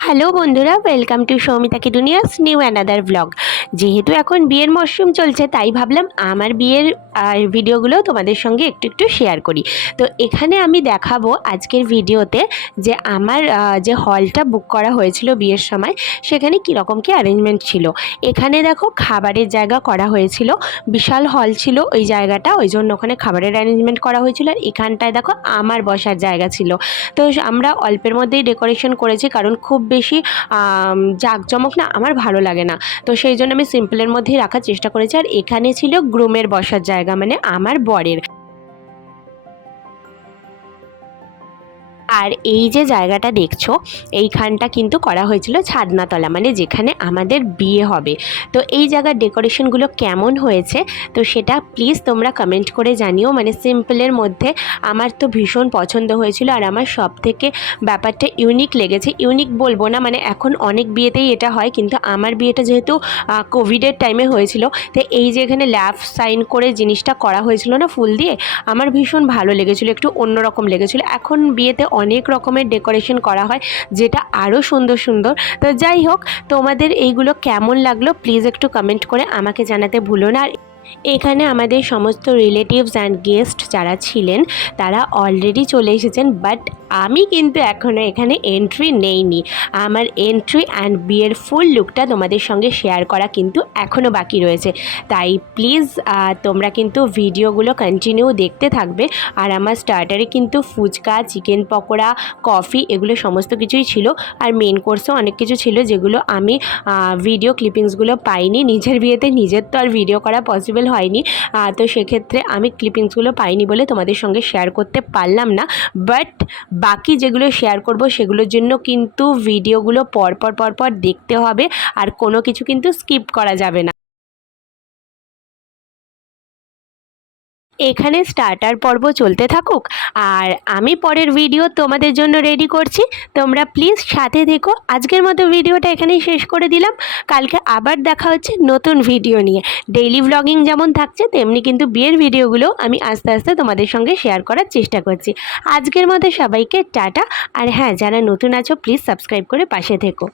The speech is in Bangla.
হ্যালো বন্ধুরা, ওয়েলকাম টু সৌমিতা কি দুনিয়াস নিউ অ্যানাদার ব্লগ। যেহেতু এখন বিয়ের মরশুম চলছে, তাই ভাবলাম আমার বিয়ের ভিডিওগুলো তোমাদের সঙ্গে একটু একটু শেয়ার করি। তো এখানে আমি দেখাবো আজকের ভিডিওতে যে আমার যে হলটা বুক করা হয়েছিল বিয়ের সময়, সেখানে কীরকম কী অ্যারেঞ্জমেন্ট ছিল। এখানে দেখো খাবারের জায়গা করা হয়েছিল, বিশাল হল ছিল ওই জায়গাটা, ওই জন্য ওখানে খাবারের অ্যারেঞ্জমেন্ট করা হয়েছিল। আর এখানটায় দেখো আমার বসার জায়গা ছিল। তো আমরা অল্পের মধ্যেই ডেকোরেশন করেছি, কারণ খুব বেশি জাঁকজমক না আমার ভালো লাগে না। তো সেই জন্য আমি সিম্পলের মধ্যেই রাখার চেষ্টা করেছি। আর এখানে ছিল গ্রুমের বসার জায়গা, মানে আমার বরের। আর এই যে জায়গাটা দেখছো, এইখানটা কিন্তু করা হয়েছিল ছাদনাতলা, মানে যেখানে আমাদের বিয়ে হবে। তো এই জায়গার ডেকোরেশনগুলো কেমন হয়েছে তো সেটা প্লিজ তোমরা কমেন্ট করে জানিও। মানে সিম্পলের মধ্যে আমার তো ভীষণ পছন্দ হয়েছিল। আর আমার সব থেকে ব্যাপারটা ইউনিক লেগেছে, ইউনিক বলবো না, মানে এখন অনেক বিয়েতেই এটা হয়, কিন্তু আমার বিয়েটা যেহেতু কোভিডের টাইমে হয়েছিল, তো এই যে এখানে ল্যাফ সাইন করে জিনিসটা করা হয়েছিল না ফুল দিয়ে, আমার ভীষণ ভালো লেগেছিলো, একটু অন্যরকম লেগেছিলো। এখন বিয়েতে অনেক রকমের ডেকোরেশন করা হয়, যেটা আরও সুন্দর সুন্দর। তো যাই হোক, তোমাদের এইগুলো কেমন লাগলো প্লিজ একটু কমেন্ট করে আমাকে জানাতে ভুলো না। আর এখানে আমাদের সমস্ত রিলেটিভস অ্যান্ড গেস্ট যারা ছিলেন তারা অলরেডি চলে এসেছেন, বাট আমি কিন্তু এখনও এখানে এন্ট্রি নেইনি। আমার এন্ট্রি অ্যান্ড বিয়ের ফুল লুকটা তোমাদের সঙ্গে শেয়ার করা কিন্তু এখনও বাকি রয়েছে। তাই প্লিজ তোমরা কিন্তু ভিডিওগুলো কন্টিনিউ দেখতে থাকবে। আর আমার স্টার্টারে কিন্তু ফুচকা, চিকেন পকোড়া, কফি এগুলো সমস্ত কিছুই ছিল। আর মেন কোর্সেও অনেক কিছু ছিল, যেগুলো আমি ভিডিও ক্লিপিংসগুলো পাইনি। নিজের বিয়েতে নিজের তো আর ভিডিও করা পসিবল হয়নি, তো সেক্ষেত্রে আমি ক্লিপিংসগুলো পাইনি বলে তোমাদের সঙ্গে শেয়ার করতে পারলাম না। বাট বাকি যেগুলো শেয়ার করব সেগুলোর জন্য কিন্তু ভিডিওগুলো পরপর দেখতে হবে, আর কোনো কিছু কিন্তু স্কিপ করা যাবে না। এখানে স্টার্টার পর্ব চলতে থাকুক, আর আমি পরের ভিডিও তোমাদের জন্য রেডি করছি। তোমরা প্লিজ সাথে থেকো। আজকের মতো ভিডিওটা এখানেই শেষ করে দিলাম। কালকে আবার দেখা হচ্ছে নতুন ভিডিও নিয়ে। ডেইলি ব্লগিং যেমন থাকছে, তেমনি কিন্তু বিয়ের ভিডিওগুলো আমি আস্তে আস্তে তোমাদের সঙ্গে শেয়ার করার চেষ্টা করছি। আজকের মতো সবাইকে টাটা। আর হ্যাঁ, যারা নতুন আছো প্লিজ সাবস্ক্রাইব করে পাশে থেকো।